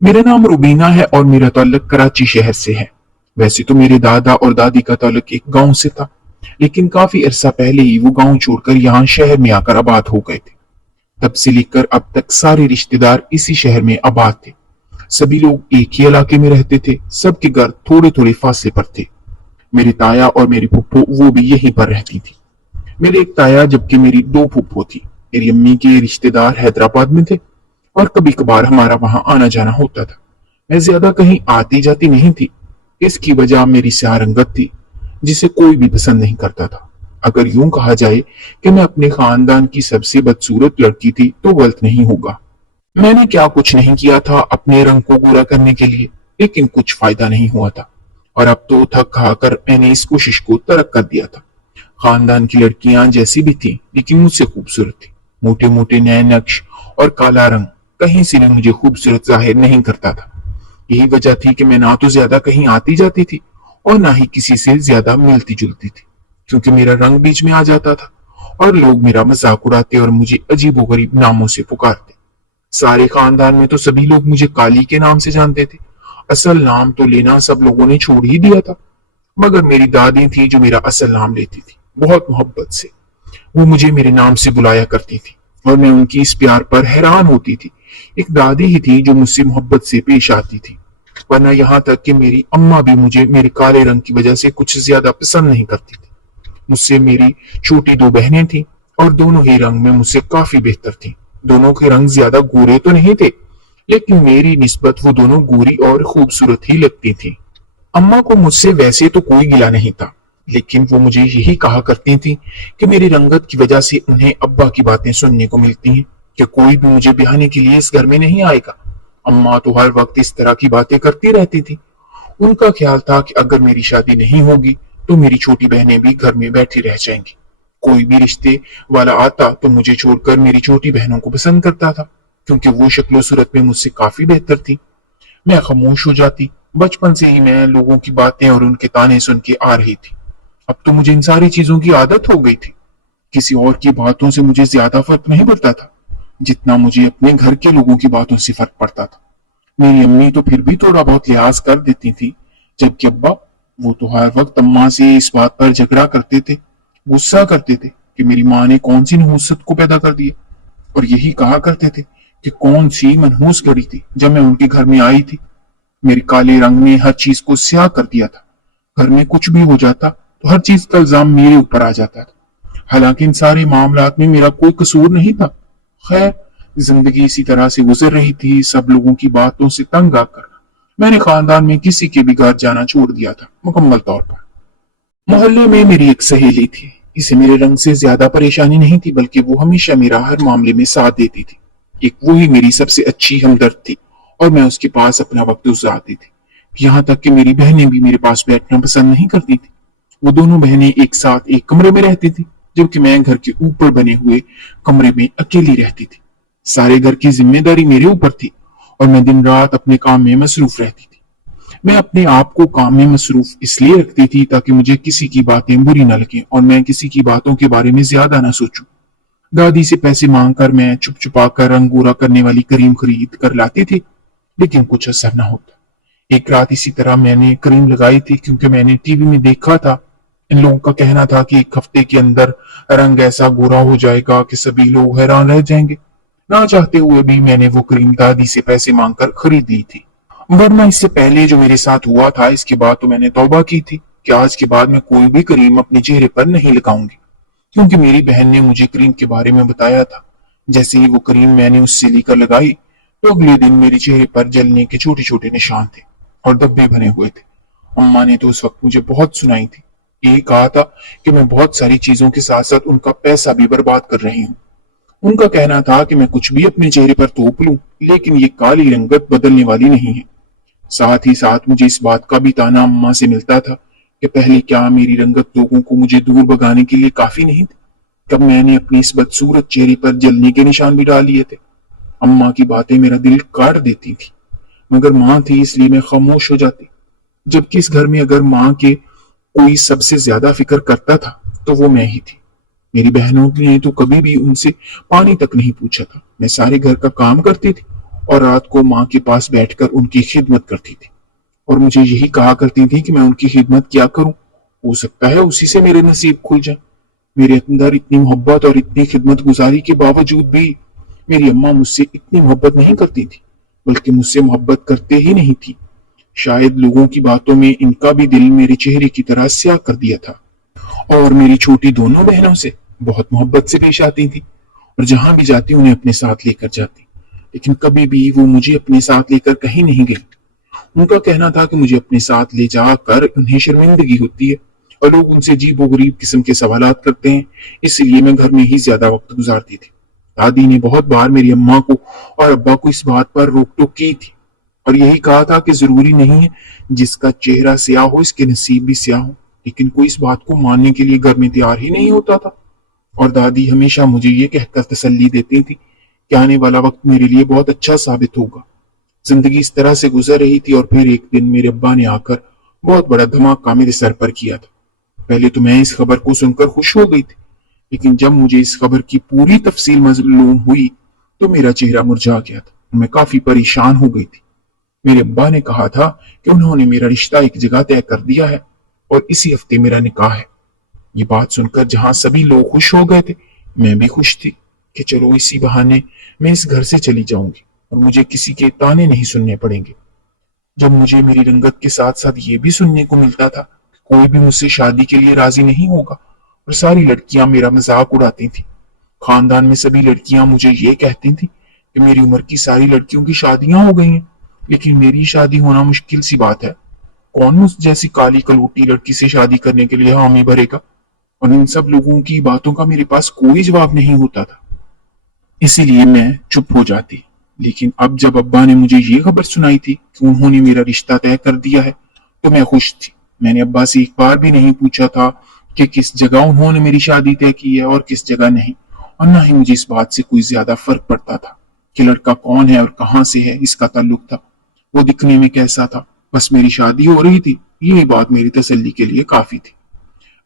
मेरा नाम रुबीना है और मेरा ताल्लुक कराची शहर से है। वैसे तो मेरे दादा और दादी का ताल्लुक एक गांव से था, लेकिन काफी अरसा पहले ही वो गांव छोड़कर यहाँ शहर में आकर आबाद हो गए थे। तब से लेकर अब तक सारे रिश्तेदार इसी शहर में आबाद थे। सभी लोग एक ही इलाके में रहते थे, सबके घर थोड़े थोड़े फासले पर थे। मेरी ताया और मेरी फुप्पो वो भी यहीं पर रहती थी। मेरे एक ताया जबकि मेरी दो फुप्पो थी। मेरी अम्मी के रिश्तेदार हैदराबाद में थे और कभी कभार हमारा वहां आना जाना होता था। मैं ज्यादा कहीं आती जाती नहीं थी। इसकी वजह मेरी स्याह रंगत थी, जिसे कोई भी पसंद नहीं करता था। अगर यूं कहा जाए कि मैं अपने खानदान की सबसे बदसूरत लड़की थी तो गलत नहीं होगा। मैंने क्या कुछ नहीं किया था अपने रंग को गोरा करने के लिए, लेकिन कुछ फायदा नहीं हुआ था और अब तो थक खाकर मैंने इस कोशिश को तर्क कर दिया था। खानदान की लड़कियां जैसी भी थी लेकिन मुझसे खूबसूरत थी। मोटे मोटे नए नक्श और काला रंग कहीं से भी मुझे खूबसूरत जाहिर नहीं करता था। यही वजह थी कि मैं ना तो ज्यादा कहीं आती जाती थी और ना ही किसी से ज्यादा मिलती जुलती थी, क्योंकि मेरा रंग बीच में आ जाता था और लोग मेरा मजाक उड़ाते और मुझे अजीबोगरीब नामों से पुकारते। सारे खानदान में तो सभी लोग मुझे काली के नाम से जानते थे। असल नाम तो लेना सब लोगों ने छोड़ ही दिया था, मगर मेरी दादी थी जो मेरा असल नाम लेती थी, बहुत मोहब्बत से। वो मुझे मेरे नाम से बुलाया करती थी और मैं उनकी इस प्यार पर हैरान होती थी। एक दादी ही थी जो मुझसे मोहब्बत से पेश आती थी, वरना यहाँ तक कि मेरी अम्मा भी मुझे मेरे काले रंग की वजह से कुछ ज्यादा पसंद नहीं करती थी। मुझसे मेरी छोटी दो बहनें थीं और दोनों ही रंग में मुझसे काफी बेहतर थीं। दोनों के रंग ज्यादा गोरे तो नहीं थे, लेकिन मेरी निस्बत वो दोनों गोरी और खूबसूरत ही लगती थी। अम्मा को मुझसे वैसे तो कोई गिला नहीं था, लेकिन वो मुझे यही कहा करती थी कि मेरी रंगत की वजह से उन्हें अब्बा की बातें सुनने को मिलती हैं कि कोई भी मुझे ब्याहने के लिए इस घर में नहीं आएगा। अम्मा तो हर वक्त इस तरह की बातें करती रहती थी। उनका ख्याल था कि अगर मेरी शादी नहीं होगी तो मेरी छोटी बहनें भी घर में बैठी रह जाएंगी। कोई भी रिश्ते वाला आता तो मुझे छोड़कर मेरी छोटी बहनों को पसंद करता था, क्योंकि वो शक्लो सूरत में मुझसे काफी बेहतर थी। मैं खामोश हो जाती। बचपन से ही मैं लोगों की बातें और उनके ताने सुन के आ रही थी। अब तो मुझे इन सारी चीजों की आदत हो गई थी। किसी और की बातों से मुझे ज्यादा फर्क नहीं पड़ता था जितना मुझे अपने घर के लोगों की बातों से फर्क पड़ता था। मेरी अम्मी तो फिर भी थोड़ा बहुत लिहाज कर देती थी, जबकि अब्बा, वो तो हर वक्त अम्मा से इस बात पर झगड़ा करते थे, गुस्सा करते थे कि मेरी माँ ने कौन सी नहुसत को पैदा कर दिया, और यही कहा करते थे कि कौन सी मनहूस घड़ी थी जब मैं उनके घर में आई थी। मेरे काले रंग ने हर चीज को स्याह कर दिया था। घर में कुछ भी हो जाता तो हर चीज का इल्जाम मेरे ऊपर आ जाता था, हालांकि इन सारे मामलात में मेरा कोई कसूर नहीं था। खैर, जिंदगी इसी तरह से गुजर रही थी। सब लोगों की बातों से तंग आकर मैंने खानदान में किसी के भी घर जाना छोड़ दिया था, मुकम्मल तौर पर। मोहल्ले में मेरी एक सहेली थी। इसे मेरे रंग से ज्यादा परेशानी नहीं थी, बल्कि वो हमेशा मेरा हर मामले में साथ देती थी। एक वही मेरी सबसे अच्छी हमदर्द थी और मैं उसके पास अपना वक्त गुजारती थी। यहाँ तक कि मेरी बहनें भी मेरे पास बैठना पसंद नहीं करती थी। वो दोनों बहनें एक साथ एक कमरे में रहती थी, जबकि मैं घर के ऊपर बने हुए कमरे में अकेली रहती थी। सारे घर की जिम्मेदारी मेरे ऊपर थी और मैं दिन रात अपने काम में मसरूफ रहती थी। मैं अपने आप को काम में मसरूफ इसलिए रखती थी ताकि मुझे किसी की बातें बुरी न लगें और मैं किसी की बातों के बारे में ज्यादा न सोचूं। दादी से पैसे मांगकर मैं चुप चुपा कर रंग गोरा करने वाली क्रीम खरीद कर लाती थी, लेकिन कुछ असर न होता। एक रात इसी तरह मैंने क्रीम लगाई थी, क्योंकि मैंने टीवी में देखा था। इन लोगों का कहना था कि एक हफ्ते के अंदर रंग ऐसा गोरा हो जाएगा कि सभी लोग हैरान रह जाएंगे। ना चाहते हुए भी मैंने वो क्रीम दादी से पैसे मांगकर खरीद ली थी। वरना इससे पहले जो मेरे साथ हुआ था, इसके बाद तो मैंने तौबा की थी कि आज के बाद मैं कोई भी क्रीम अपने चेहरे पर नहीं लगाऊंगी, क्योंकि मेरी बहन ने मुझे क्रीम के बारे में बताया था। जैसे ही वो क्रीम मैंने उससे लेकर लगाई तो अगले दिन मेरे चेहरे पर जलने के छोटे छोटे निशान थे और धब्बे बने हुए थे। अम्मा ने तो उस वक्त मुझे बहुत सुनाई थी। यही कहा था कि मैं बहुत सारी चीजों के साथ साथ उनका पैसा भी बर्बाद कर रही हूँ। उनका कहना था कि मैं कुछ भी अपने चेहरे पर थोप लूं, लेकिन ये काली रंगत बदलने वाली नहीं है। साथ ही साथ मुझे इस बात का भी ताना अम्मा से मिलता था कि पहले क्या मेरी रंगत लोगों को मुझे दूर भगाने के लिए काफी नहीं थी, तब मैंने अपनी इस बदसूरत चेहरे पर जलने के निशान भी डाल लिए थे। अम्मा की बातें मेरा दिल काट देती थी, मगर माँ थी इसलिए मैं खामोश हो जाती। जबकि इस घर में अगर माँ के कोई सबसे ज्यादा फिक्र करता था तो वो मैं ही थी। मेरी बहनों ने तो कभी भी उनसे पानी तक नहीं पूछा था। मैं सारे घर का काम करती थी और रात को माँ के पास बैठकर उनकी खिदमत करती थी और मुझे यही कहा करती थी कि मैं उनकी खिदमत क्या करूं, हो सकता है उसी से मेरे नसीब खुल जाए। मेरे अंदर इतनी मोहब्बत और इतनी खिदमत गुजारी के बावजूद भी मेरी अम्मा मुझसे इतनी मोहब्बत नहीं करती थी, बल्कि मुझसे मोहब्बत करते ही नहीं थी। शायद लोगों की बातों में इनका भी दिल मेरे चेहरे की तरह स्याह कर दिया था। और मेरी छोटी दोनों बहनों से बहुत मोहब्बत से पेश आती थी और जहां भी जाती उन्हें अपने साथ लेकर जाती, लेकिन कभी भी वो मुझे अपने साथ लेकर कहीं नहीं गई। उनका कहना था कि मुझे अपने साथ ले जाकर उन्हें शर्मिंदगी होती है और लोग उनसे अजीबोगरीब किस्म के सवालात करते हैं, इसलिए मैं घर में ही ज्यादा वक्त गुजारती थी। दादी ने बहुत बार मेरी अम्मा को और अब्बा को इस बात पर रोक टोक की थी और यही कहा था कि जरूरी नहीं है जिसका चेहरा स्याह हो इसके नसीब भी स्याह हो, लेकिन कोई इस बात को मानने के लिए घर में तैयार ही नहीं होता था। और दादी हमेशा मुझे ये कहकर तसल्ली देती थी कि आने वाला वक्त मेरे लिए बहुत अच्छा साबित होगा। जिंदगी इस तरह से गुजर रही थी और फिर एक दिन मेरे अब्बा ने आकर बहुत बड़ा धमाका मेरे सर पर किया था। पहले तो मैं इस खबर को सुनकर खुश हो गई थी, लेकिन जब मुझे इस खबर की पूरी तफसील मालूम हुई तो मेरा चेहरा मुरझा गया था और मैं काफी परेशान हो गई थी। मेरे अब्बा ने कहा था कि उन्होंने मेरा रिश्ता एक जगह तय कर दिया है और इसी हफ्ते मेरा निकाह है। ये बात सुनकर जहां सभी लोग खुश हो गए थे, मैं भी खुश थी कि चलो इसी बहाने मैं इस घर से चली जाऊंगी और मुझे किसी के ताने नहीं सुनने पड़ेंगे। जब मुझे मेरी रंगत के साथ साथ ये भी सुनने को मिलता था कि कोई भी मुझसे शादी के लिए राजी नहीं होगा और सारी लड़कियां मेरा मजाक उड़ाती थी। खानदान में सभी लड़कियां मुझे ये कहती थी कि मेरी उम्र की सारी लड़कियों की शादियां हो गई हैं, लेकिन मेरी शादी होना मुश्किल सी बात है। कौन मुझ जैसी काली कलूटी लड़की से शादी करने के लिए हामी भरेगा? और इन सब लोगों की बातों का मेरे पास कोई जवाब नहीं होता था, इसीलिए मैं चुप हो जाती। लेकिन अब जब अब्बा ने मुझे ये खबर सुनाई थी कि उन्होंने मेरा रिश्ता तय कर दिया है तो मैं खुश थी। मैंने अब्बा से एक बार भी नहीं पूछा था कि किस जगह उन्होंने मेरी शादी तय की है और किस जगह नहीं, और ना ही मुझे इस बात से कोई ज्यादा फर्क पड़ता था कि लड़का कौन है और कहाँ से है, इसका ताल्लुक था, वो दिखने में कैसा था। बस मेरी शादी हो रही थी, यही बात मेरी तसल्ली के लिए काफी थी।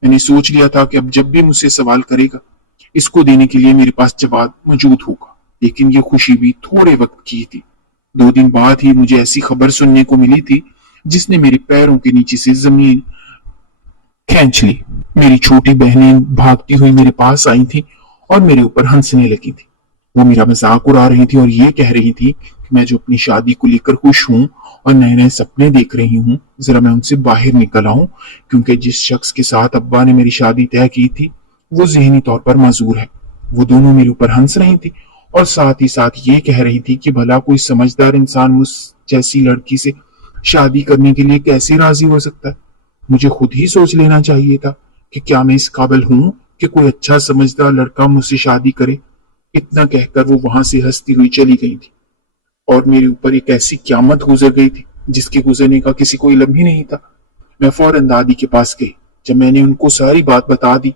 मैंने सोच लिया था कि अब जब भी मुझसे सवाल करेगा इसको देने के लिए मेरे पास जवाब मौजूद होगा। लेकिन ये खुशी भी थोड़े वक्त की थी। 2 दिन बाद ही मुझे ऐसी खबर सुनने को मिली थी जिसने मेरे पैरों के नीचे से जमीन खींच ली। मेरी छोटी बहनें भागती हुई मेरे पास आई थी और मेरे ऊपर हंसने लगी थी। वो मेरा मजाक उड़ा रही थी और ये कह रही थी कि मैं जो अपनी शादी को लेकर खुश हूँ और नए नए सपने देख रही हूँ, जरा मैं उनसे बाहर निकल आऊं, क्योंकि जिस शख्स के साथ अब्बा ने मेरी शादी तय की थी वो जहनी तौर पर माजूर है। वो दोनों मेरे ऊपर हंस रही थी और साथ ही साथ ये कह रही थी कि भला कोई समझदार इंसान मुझ जैसी लड़की से शादी करने के लिए कैसे राजी हो सकता है। मुझे खुद ही सोच लेना चाहिए था कि क्या मैं इस काबिल हूं कि कोई अच्छा समझदार लड़का मुझसे शादी करे। इतना कहकर वो वहां से हंसती हुई चली गई थी और मेरे ऊपर एक ऐसी क्यामत गुजर गई थी जिसके गुजरने का किसी को इल्म ही नहीं था। मैं फौरन दादी के पास गई। जब मैंने उनको सारी बात बता दी,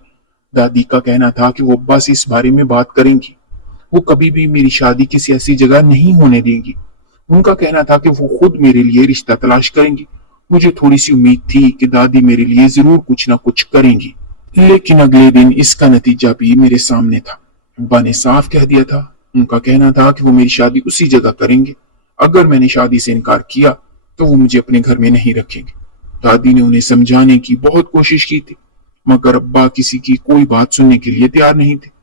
दादी का कहना था कि वो अब्बा से इस बारे में बात करेंगी। वो कभी भी मेरी शादी किसी ऐसी जगह नहीं होने देंगी। उनका कहना था कि वो खुद मेरे लिए रिश्ता तलाश करेंगी। मुझे थोड़ी सी उम्मीद थी कि दादी मेरे लिए जरूर कुछ ना कुछ करेंगी, लेकिन अगले दिन इसका नतीजा भी मेरे सामने था। अब्बा ने साफ कह दिया था, उनका कहना था कि वो मेरी शादी उसी जगह करेंगे। अगर मैंने शादी से इनकार किया तो वो मुझे अपने घर में नहीं रखेंगे। दादी ने उन्हें समझाने की बहुत कोशिश की थी, मगर अब्बा किसी की कोई बात सुनने के लिए तैयार नहीं थे।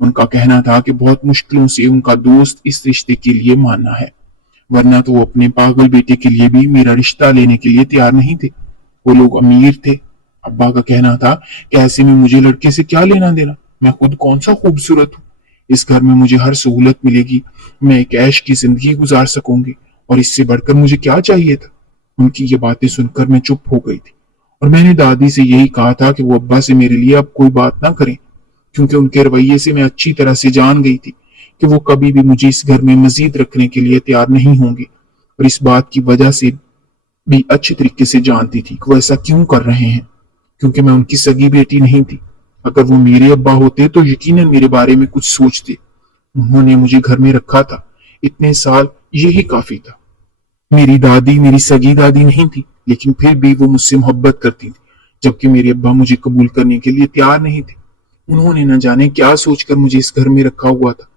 उनका कहना था कि बहुत मुश्किलों से उनका दोस्त इस रिश्ते के लिए माना है, वरना तो वो अपने पागल बेटे के लिए भी मेरा रिश्ता लेने के लिए तैयार नहीं थे। वो लोग अमीर थे। अब्बा का कहना था कि ऐसे में मुझे लड़के से क्या लेना देना, मैं खुद कौन सा खूबसूरत हूँ, इस घर में मुझे हर सहूलत मिलेगी, मैं एक ऐश की जिंदगी गुजार सकूंगी, और इससे बढ़कर मुझे क्या चाहिए था। उनकी ये बातें सुनकर मैं चुप हो गई थी और मैंने दादी से यही कहा था कि वो अब्बा से मेरे लिए अब कोई बात ना करें, क्योंकि उनके रवैये से मैं अच्छी तरह से जान गई थी कि वो कभी भी मुझे इस घर में मजीद रखने के लिए तैयार नहीं होंगे, और इस बात की वजह से भी अच्छी तरीके से जानती थी कि वो ऐसा क्यों कर रहे हैं, क्योंकि मैं उनकी सगी बेटी नहीं थी। अगर वो मेरे अब्बा होते तो यकीनन मेरे बारे में कुछ सोचते। उन्होंने मुझे घर में रखा था, इतने साल यही काफी था। मेरी दादी मेरी सगी दादी नहीं थी, लेकिन फिर भी वो मुझसे मोहब्बत करती थी, जबकि मेरे अब्बा मुझे कबूल करने के लिए तैयार नहीं थे। उन्होंने न जाने क्या सोचकर मुझे इस घर में रखा हुआ था।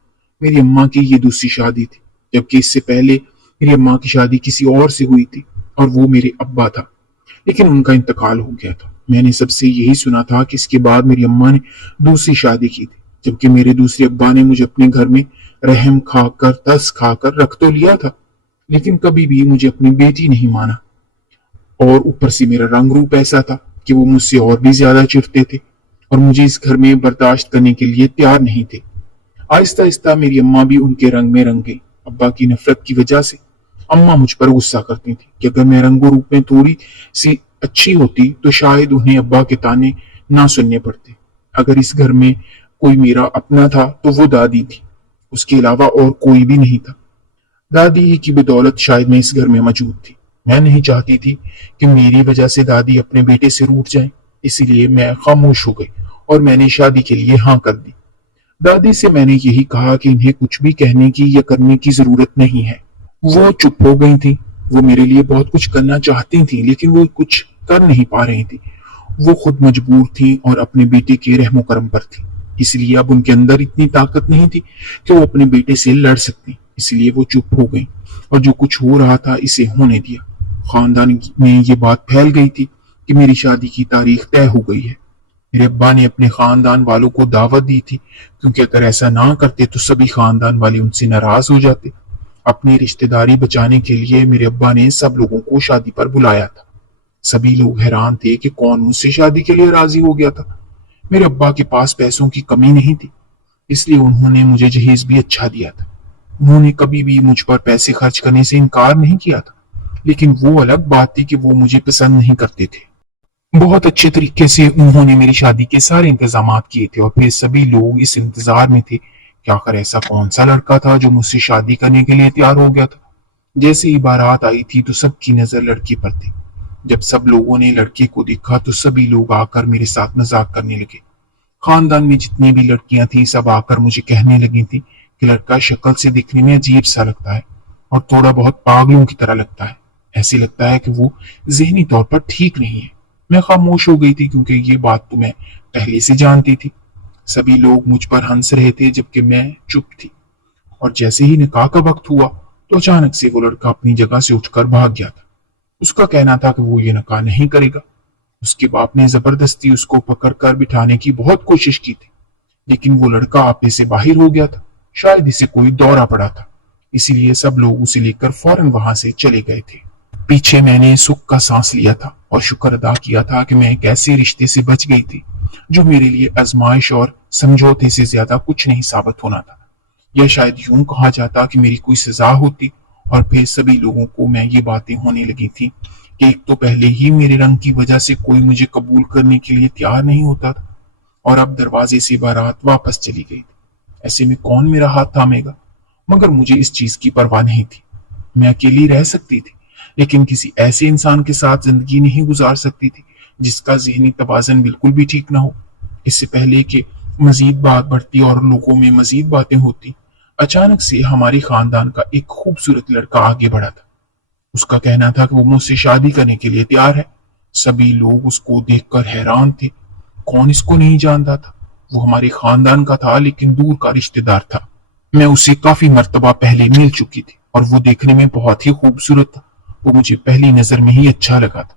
मेरी अम्मा की ये दूसरी शादी थी। जबकि इससे पहले मेरी अम्मा की शादी किसी और से हुई थी और वो मेरे अब्बा था, लेकिन उनका इंतकाल हो गया था। मैंने सबसे यही सुना था कि इसके बाद मेरी अम्मा ने दूसरी शादी की थी, जबकि मेरे दूसरे अब्बा ने मुझे अपने घर में रहम खाकर तस खाकर रख तो लिया था, लेकिन कभी भी मुझे अपनी बेटी नहीं माना। और ऊपर से मेरा रंग रूप ऐसा था कि वो मुझसे और भी ज्यादा चिढ़ते थे और मुझे इस घर में बर्दाश्त करने के लिए तैयार नहीं थे। आहिस्ता आहिस्ता मेरी अम्मा भी उनके रंग में रंग गई। अब्बा की नफरत की वजह से अम्मा मुझ पर गुस्सा करती थी कि अगर मैं रंगो रूप में थोड़ी सी अच्छी होती तो शायद उन्हें अब्बा के ताने ना सुनने पड़ते। अगर इस घर में कोई मेरा अपना था तो वो दादी थी, उसके अलावा और कोई भी नहीं था। दादी ही की बदौलत शायद मैं इस घर में मौजूद थी। मैं नहीं चाहती थी कि मेरी वजह से दादी अपने बेटे से रूठ जाए, इसीलिए मैं खामोश हो गई और मैंने शादी के लिए हाँ कर दी। दादी से मैंने यही कहा कि इन्हें कुछ भी कहने की या करने की जरूरत नहीं है। वो चुप हो गई थी। वो मेरे लिए बहुत कुछ करना चाहती थी, लेकिन वो कुछ कर नहीं पा रही थी। वो खुद मजबूर थी और अपने बेटे के रहमो करम पर थी, इसलिए अब उनके अंदर इतनी ताकत नहीं थी कि वो अपने बेटे से लड़ सकती। इसलिए वो चुप हो गई और जो कुछ हो रहा था इसे होने दिया। खानदान में ये बात फैल गई थी कि मेरी शादी की तारीख तय हो गई है। मेरे अब्बा ने अपने खानदान वालों को दावत दी थी, क्योंकि अगर ऐसा ना करते तो सभी खानदान वाले उनसे नाराज हो जाते। अपनी रिश्तेदारी बचाने के लिए मेरे अब्बा ने सब लोगों को शादी पर बुलाया था। सभी लोग हैरान थे कि कौन मुझसे शादी के लिए राजी हो गया था। मेरे अब्बा के पास पैसों की कमी नहीं थी, इसलिए उन्होंने मुझे जहेज भी अच्छा दिया था। उन्होंने कभी भी मुझ पर पैसे खर्च करने से इनकार नहीं किया था, लेकिन वो अलग बात थी कि वो मुझे पसंद नहीं करते थे। बहुत अच्छे तरीके से उन्होंने मेरी शादी के सारे इंतजाम किए थे और फिर सभी लोग इस इंतजार में थे कि आखिर ऐसा कौन सा लड़का था जो मुझसे शादी करने के लिए तैयार हो गया था। जैसे ही बारात आई थी तो सबकी नजर लड़के पर थी। जब सब लोगों ने लड़के को देखा तो सभी लोग आकर मेरे साथ मजाक करने लगे। खानदान में जितनी भी लड़कियां थी सब आकर मुझे कहने लगी थी कि लड़का शक्ल से दिखने में अजीब सा लगता है और थोड़ा बहुत पागलों की तरह लगता है। ऐसे लगता है कि वो जहनी तौर पर ठीक नहीं है। मैं खामोश हो गई थी क्योंकि ये बात तो मैं पहले से जानती थी। सभी लोग मुझ पर हंस रहे थे जबकि मैं चुप थी। और जैसे ही निकाह का वक्त हुआ तो अचानक से वो लड़का अपनी जगह से उठकर भाग गया था। उसका कहना था कि वो ये निकाह नहीं करेगा। उसके बाप ने जबरदस्ती उसको पकड़कर बिठाने की बहुत कोशिश की थी, लेकिन वो लड़का आपे से बाहर हो गया था। शायद इसे कोई दौरा पड़ा था, इसीलिए सब लोग उसे लेकर फौरन वहां से चले गए थे। पीछे मैंने सुख का सांस लिया था और शुक्र अदा किया था कि मैं एक ऐसे रिश्ते से बच गई थी जो मेरे लिए आजमाइश और समझौते से ज्यादा कुछ नहीं साबित होना था। या शायद यूं कहा जाता कि मेरी कोई सजा होती। और फिर सभी लोगों को मैं ये बातें होने लगी थी कि एक तो पहले ही मेरे रंग की वजह से कोई मुझे कबूल करने के लिए तैयार नहीं होता था, और अब दरवाजे से बारात वापस चली गई थी। ऐसे में कौन मेरा हाथ थामेगा? मगर मुझे इस चीज की परवाह नहीं थी। मैं अकेली रह सकती थी, लेकिन किसी ऐसे इंसान के साथ जिंदगी नहीं गुजार सकती थी जिसका जहनी तवाजन बिल्कुल भी ठीक ना हो। इससे पहले कि मजीद बात बढ़ती और लोगों में मजीद बातें होती, अचानक से हमारे खानदान का एक खूबसूरत लड़का आगे बढ़ा था। उसका कहना था कि वो मुझसे शादी करने के लिए तैयार है। सभी लोग उसको देखकर हैरान थे। कौन इसको नहीं जानता था? वो हमारे खानदान का था, लेकिन दूर का रिश्तेदार था। मैं उसे काफी मर्तबा पहले मिल चुकी थी और वो देखने में बहुत ही खूबसूरत था। वो मुझे पहली नजर में ही अच्छा लगा था,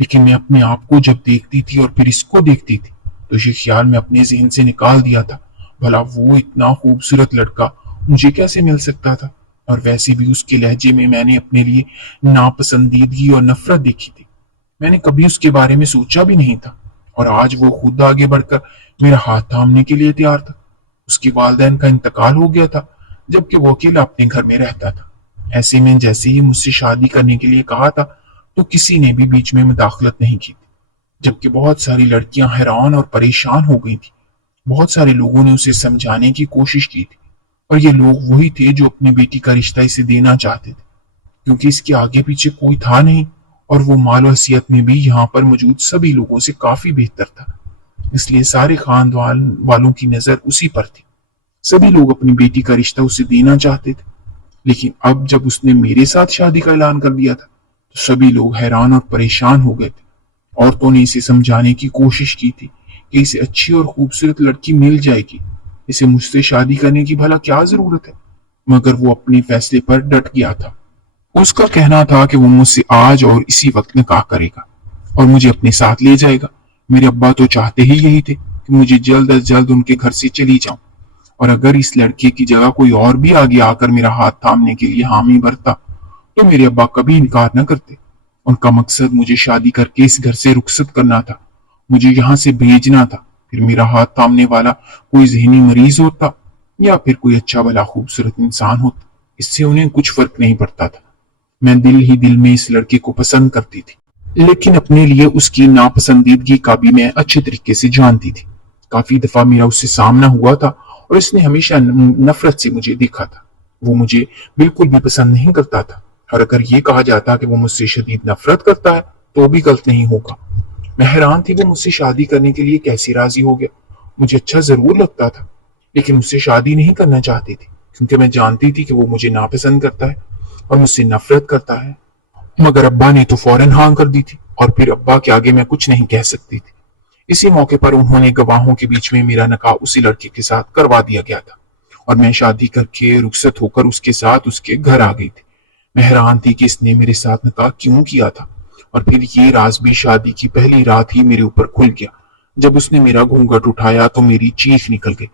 लेकिन मैं अपने आप को जब देखती थी और फिर इसको देखती थी तो ये ख्याल में अपने जहन से निकाल दिया था, भला वो इतना खूबसूरत लड़का मुझे कैसे मिल सकता था। और वैसे भी उसके लहजे में मैंने अपने लिए नापसंदीदगी और नफरत देखी थी। मैंने कभी उसके बारे में सोचा भी नहीं था, और आज वो खुद आगे बढ़कर मेरा हाथ थामने के लिए तैयार था। उसके वालिदैन का इंतकाल हो गया था, जबकि वो अकेला अपने घर में रहता था। ऐसे में जैसे ही मुझसे शादी करने के लिए कहा था तो किसी ने भी बीच में मुदाखलत नहीं की थी, जबकि बहुत सारी लड़कियां हैरान और परेशान हो गई थी। बहुत सारे लोगों ने उसे समझाने की कोशिश की थी, और ये लोग वही थे जो अपनी बेटी का रिश्ता इसे देना चाहते थे, क्योंकि इसके आगे पीछे कोई था नहीं और वो माल और हैसियत में भी यहाँ पर मौजूद सभी लोगों से काफी बेहतर था। इसलिए सारे खानदान वालों की नजर उसी पर थी। सभी लोग अपनी बेटी का रिश्ता उसे देना चाहते थे, लेकिन अब जब उसने मेरे साथ शादी का ऐलान कर दिया था तो सभी लोग हैरान और परेशान हो गए थे। औरतों ने इसे समझाने की कोशिश की थी कि इसे अच्छी और खूबसूरत लड़की मिल जाएगी, इसे मुझसे शादी करने की भला क्या जरूरत है। मगर वो अपने फैसले पर डट गया था। उसका कहना था कि वो मुझसे आज और इसी वक्त निकाह करेगा और मुझे अपने साथ ले जाएगा। मेरे अब्बा तो चाहते ही यही थे कि मुझे जल्द अज जल्द उनके घर से चली जाऊं, और अगर इस लड़के की जगह कोई और भी आगे आकर मेरा हाथ थामने के लिए हामी भरता तो मेरे अब्बा कभी इनकार न करते। उनका मकसद मुझे शादी करके इस घर से रुखसत करना था, मुझे यहाँ से भेजना था। फिर मेरा हाथ थामने वाला कोई जहनी मरीज होता या फिर कोई अच्छा भला खूबसूरत इंसान होता, इससे उन्हें कुछ फर्क नहीं पड़ता था। मैं दिल ही दिल में इस लड़के को पसंद करती थी, लेकिन अपने लिए उसकी नापसंदीदगी का भी मैं अच्छे तरीके से जानती थी। काफी दफा मेरा उससे सामना हुआ था और इसने हमेशा नफरत से मुझे देखा था। वो मुझे बिल्कुल भी पसंद नहीं करता था, और अगर ये कहा जाता कि वो मुझसे शदीद नफरत करता है तो भी गलत नहीं होगा। मैं हैरान थी वो मुझसे शादी करने के लिए कैसे राजी हो गया। मुझे अच्छा जरूर लगता था, लेकिन मुझसे शादी नहीं करना चाहती थी, क्योंकि मैं जानती थी कि वो मुझे नापसंद करता है और मुझसे नफरत करता है। मगर अब्बा ने तो फौरन हाँ कर दी थी, और फिर अब्बा के आगे मैं कुछ नहीं कह सकती थी। इसी मौके पर उन्होंने गवाहों के बीच में मेरा निकाह उसी लड़के के साथ करवा दिया गया था, और मैं शादी करके रुखसत होकर उसके साथ उसके घर आ गई थी। मैं हैरान थी कि इसने मेरे साथ निकाह क्यों किया था, और फिर ये राज भी शादी की पहली रात ही मेरे ऊपर खुल गया। जब उसने मेरा घूंघट उठाया तो मेरी चीख निकल गई,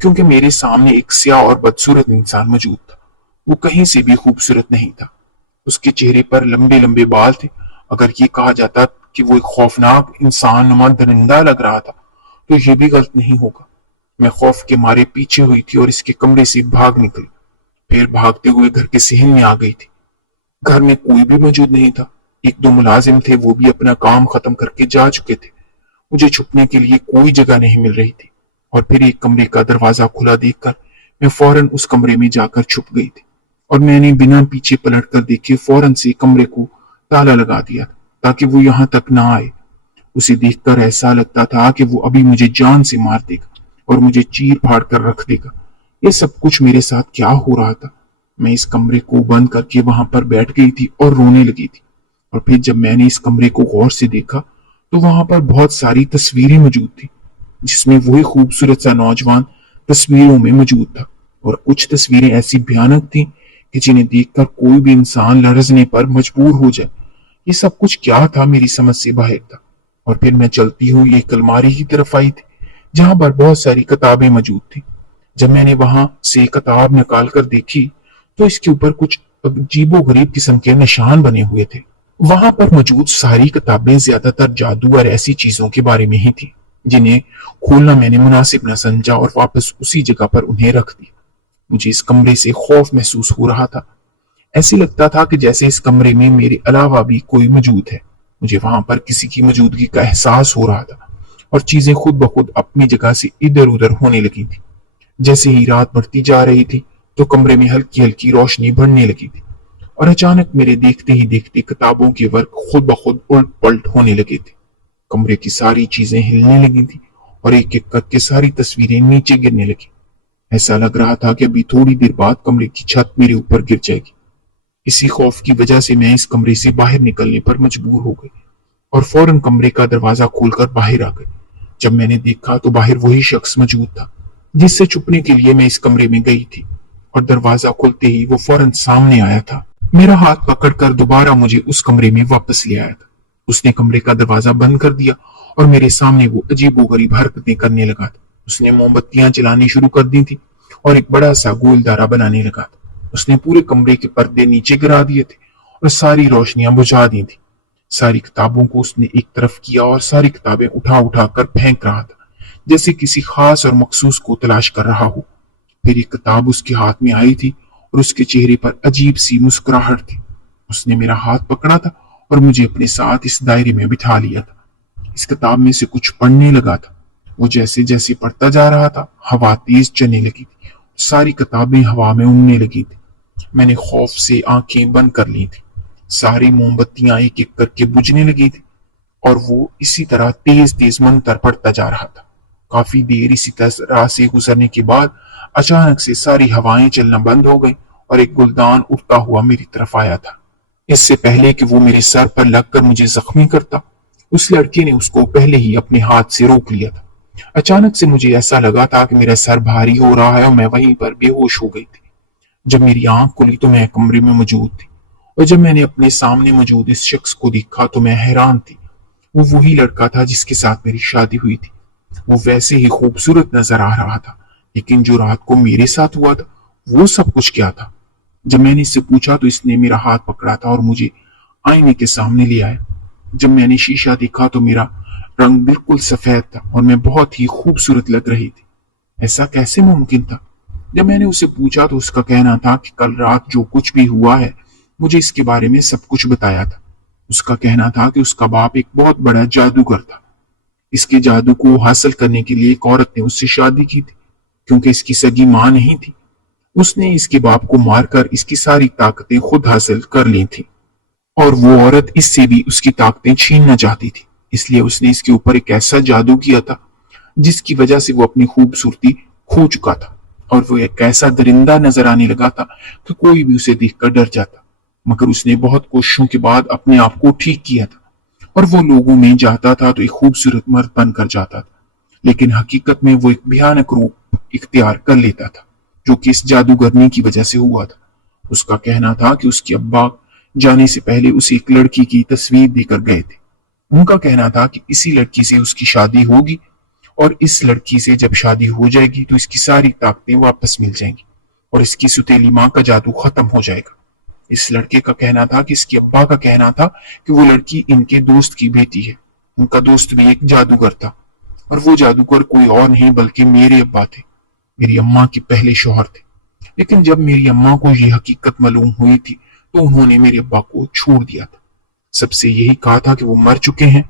क्योंकि मेरे सामने एक स्याह और बदसूरत इंसान मौजूद था। वो कहीं से भी खूबसूरत नहीं था। उसके चेहरे पर लंबे लंबे बाल थे। अगर ये कहा जाता कि वो एक खौफनाक इंसान नुमा दरिंदा लग रहा था तो ये भी गलत नहीं होगा। मैं खौफ के मारे पीछे हुई थी और इसके कमरे से भाग निकली। फिर भागते हुए घर के सहन में आ गई थी। घर में कोई भी मौजूद नहीं था। एक दो मुलाजिम थे, वो भी अपना काम खत्म करके जा चुके थे। मुझे छुपने के लिए कोई जगह नहीं मिल रही थी, और फिर एक कमरे का दरवाजा खुला देखकर मैं फौरन उस कमरे में जाकर छुप गई थी, और मैंने बिना पीछे पलट कर देखे फौरन से कमरे को ताला लगा दिया ताकि वो यहां तक ना आए। उसे देखकर ऐसा लगता था कि वो अभी मुझे जान से मार देगा और मुझे चीर फाड़ कर रख देगा। ये सब कुछ मेरे साथ क्या हो रहा था? मैं इस कमरे को बंद करके वहां पर बैठ गई थी और रोने लगी थी। और फिर जब मैंने इस कमरे को गौर से देखा तो वहां पर बहुत सारी तस्वीरें मौजूद थी, जिसमें वही खूबसूरत सा नौजवान तस्वीरों में मौजूद था, और कुछ तस्वीरें ऐसी भयानक थी कि जिन्हें देखकर कोई भी इंसान लरजने पर मजबूर हो जाए। ये सब कुछ क्या था, मेरी समझ से बाहर था। और फिर मैं चलती हुई एक अलमारी की तरफ आई थी जहां पर बहुत सारी किताबें मौजूद थी। जब मैंने वहां से किताब निकाल कर देखी तो इसके ऊपर कुछ अजीबोगरीब किस्म के निशान बने हुए थे। वहां पर मौजूद सारी किताबें ज्यादातर जादू और ऐसी चीजों के बारे में ही थी जिन्हें खोलना मैंने मुनासिब न समझा और वापस उसी जगह पर उन्हें रख दिया। मुझे इस कमरे से खौफ महसूस हो रहा था। ऐसे लगता था कि जैसे इस कमरे में मेरे अलावा भी कोई मौजूद है। मुझे वहां पर किसी की मौजूदगी का एहसास हो रहा था, और चीजें खुद ब खुद अपनी जगह से इधर उधर होने लगी थी। जैसे ही रात बढ़ती जा रही थी तो कमरे में हल्की हल्की रोशनी बढ़ने लगी थी, और अचानक मेरे देखते ही देखते किताबों के वर्ग खुद ब खुद उलट पलट होने लगे थे। कमरे की सारी चीजें हिलने लगी थी और एक एक करके सारी तस्वीरें नीचे गिरने लगी। ऐसा लग रहा था कि अभी थोड़ी देर बाद कमरे की छत मेरे ऊपर गिर जाएगी। इसी खौफ की वजह से मैं इस कमरे से बाहर निकलने पर मजबूर हो गई और फौरन कमरे का दरवाजा खोलकर बाहर आ गई। जब मैंने देखा तो बाहर वही शख्स मौजूद था जिससे छुपने के लिए मैं इस कमरे में गई थी, और दरवाजा खुलते ही वो फौरन सामने आया था। मेरा हाथ पकड़कर दोबारा मुझे उस कमरे में वापस ले आया था। उसने कमरे का दरवाजा बंद कर दिया और मेरे सामने वो अजीबोगरीब हरकतें करने लगा था। उसने मोमबत्तियां जलानी शुरू कर दी थी और एक बड़ा सा गोल दायरा बनाने लगा था। उसने पूरे कमरे के पर्दे नीचे गिरा दिए थे और सारी रोशनियां बुझा दी थी। सारी किताबों को उसने एक तरफ किया और सारी किताबें उठा उठा कर फेंक रहा था, जैसे किसी खास और मखसूस को तलाश कर रहा हो। फिर एक किताब उसके हाथ में आई थी और उसके चेहरे पर अजीब सी मुस्कुराहट थी। उसने मेरा हाथ पकड़ा था और मुझे अपने साथ इस दायरे में बिठा लिया था। इस किताब में से कुछ पढ़ने लगा था। वो जैसे जैसे पढ़ता जा रहा था हवा तेज चलने लगी थी, सारी किताबें हवा में उड़ने लगी थी। मैंने खौफ से आंखें बंद कर ली थी। सारी मोमबत्तियां एक एक करके बुझने लगी थी और वो इसी तरह तेज तेज मंतर पढ़ता जा रहा था। काफी देर इसी तरह से गुजरने के बाद अचानक से सारी हवाएं चलना बंद हो गई और एक गुलदान उड़ता हुआ मेरी तरफ आया था। इससे पहले कि वो मेरे सर पर लगकर मुझे जख्मी करता, उस लड़के ने उसको पहले ही अपने हाथ से रोक लिया था। अचानक से मुझे ऐसा लगा था कि मेरा सर भारी हो रहा है और मैं वहीं पर बेहोश हो गई थी। जब मेरी आंख खुली तो मैं कमरे में मौजूद थी, और जब मैंने अपने सामने मौजूद इस शख्स को देखा तो मैं हैरान थी। वो वही लड़का था जिसके साथ मेरी शादी हुई थी। वो वैसे ही खूबसूरत नजर आ रहा था, लेकिन जो रात को मेरे साथ हुआ था वो सब कुछ क्या था? जब मैंने इससे पूछा तो इसने मेरा हाथ पकड़ा था और मुझे आईने के सामने ले आया। जब मैंने शीशा देखा तो मेरा रंग बिल्कुल सफेद था और मैं बहुत ही खूबसूरत लग रही थी। ऐसा कैसे मुमकिन था? जब मैंने उसे पूछा तो उसका कहना था कि कल रात जो कुछ भी हुआ है, मुझे इसके बारे में सब कुछ बताया था। उसका कहना था कि उसका बाप एक बहुत बड़ा जादूगर था। इसके जादू को हासिल करने के लिए एक औरत ने उससे शादी की थी, क्योंकि इसकी सगी मां नहीं थी। उसने इसके बाप को मारकर इसकी सारी ताकतें खुद हासिल कर ली थी, और वो औरत इससे भी उसकी ताकतें छीनना चाहती थी। इसलिए उसने इसके ऊपर एक ऐसा जादू किया था जिसकी वजह से वो अपनी खूबसूरती खो चुका था, और वो एक ऐसा दरिंदा नजर आने लगा था कि कोई भी उसे देखकर डर जाता। मगर उसने बहुत कोशिशों के बाद अपने आप को ठीक किया था, और वो लोगों में जाता था तो एक खूबसूरत मर्द बनकर जाता था, लेकिन हकीकत में वो एक भयानक रूप इख्तियार कर लेता था, जो कि इस जादूगरनी की वजह से हुआ था। उसका कहना था कि उसके अब्बा जाने से पहले उसे एक लड़की की तस्वीर देकर गए थे। उनका कहना था कि इसी लड़की से उसकी शादी होगी, और इस लड़की से जब शादी हो जाएगी तो इसकी सारी ताकतें वापस मिल जाएंगी और इसकी सुतीली मां का जादू खत्म हो जाएगा। इस लड़के का कहना था कि इसके अब्बा का कहना था कि वो लड़की इनके दोस्त की बेटी है। उनका दोस्त भी एक जादूगर था, और वो जादूगर कोई और नहीं बल्कि मेरे अब्बा थे, मेरी अम्मा के पहले शौहर थे। लेकिन जब मेरी अम्मा को ये हकीकत मालूम हुई थी तो उन्होंने मेरे अब्बा को छोड़ दिया था। सबसे यही कहा था कि वो मर चुके हैं।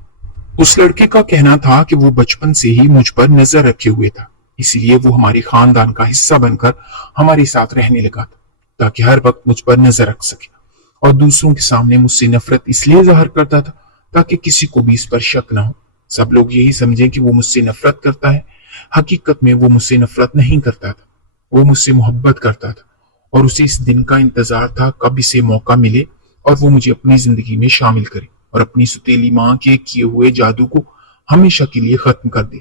उस लड़के का कहना था कि वो बचपन से ही मुझ पर नजर रखे हुए था, इसलिए वो हमारे खानदान का हिस्सा बनकर हमारे साथ रहने लगा था, ताकि हर वक्त मुझ पर नजर रख सके। और दूसरों के सामने मुझसे नफरत इसलिए जाहिर करता था ताकि किसी को भी इस पर शक ना हो। सब लोग यही समझे कि वो मुझसे नफरत करता है। हकीकत में वो मुझसे नफरत नहीं करता था, वो मुझसे मोहब्बत करता था, और उसे इस दिन का इंतजार था कब इसे मौका मिले और वो मुझे अपनी जिंदगी में शामिल करे और अपनी सुतीली मां के किए हुए जादू को हमेशा के लिए खत्म कर दे।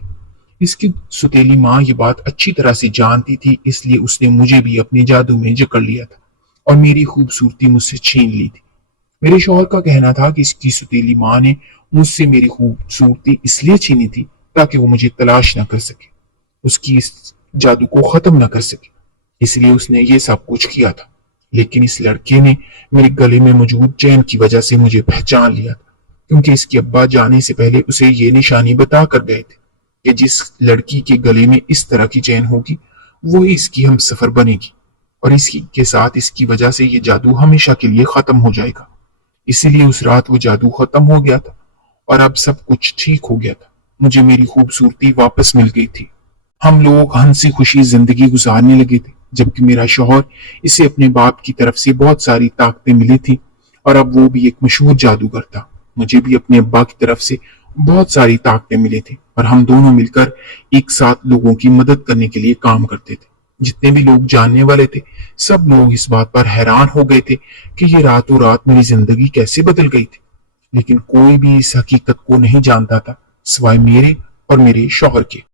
इसकी सुतीली मां ये बात अच्छी तरह से जानती थी, इसलिए उसने मुझे भी अपने जादू में जकड़ लिया था और मेरी खूबसूरती मुझसे छीन ली थी। मेरे शौहर का कहना था कि इसकी सुतीली मां ने मुझसे मेरी खूबसूरती इसलिए छीनी थी ताकि वो मुझे तलाश न कर सके, उसकी इस जादू को खत्म न कर सके, इसलिए उसने ये सब कुछ किया था। लेकिन इस लड़के ने मेरे गले में मौजूद चैन की वजह से मुझे पहचान लिया था, क्योंकि इसके अब्बा जाने से पहले उसे ये निशानी बता कर गए थे कि जिस लड़की के गले में इस तरह की चैन होगी वही इसकी हम सफर बनेगी, और इसी के साथ इसकी वजह से ये जादू हमेशा के लिए खत्म हो जाएगा। इसीलिए उस रात वो जादू खत्म हो गया था और अब सब कुछ ठीक हो गया था। मुझे मेरी खूबसूरती वापस मिल गई थी। हम लोग हंसी खुशी जिंदगी गुजारने लगे थे, जबकि मेरा शौहर, इसे अपने बाप की तरफ से बहुत सारी ताकतें मिली थी और अब वो भी एक मशहूर जादूगर था। मुझे भी अपने अब्बा की तरफ से बहुत सारी ताकतें मिली थी और हम दोनों मिलकर एक साथ लोगों की मदद करने के लिए काम करते थे। जितने भी लोग जानने वाले थे सब लोग इस बात पर हैरान हो गए थे कि ये रातों रात मेरी जिंदगी कैसे बदल गई थी। लेकिन कोई भी इस हकीकत को नहीं जानता था सिवाय मेरे और मेरे शौहर के।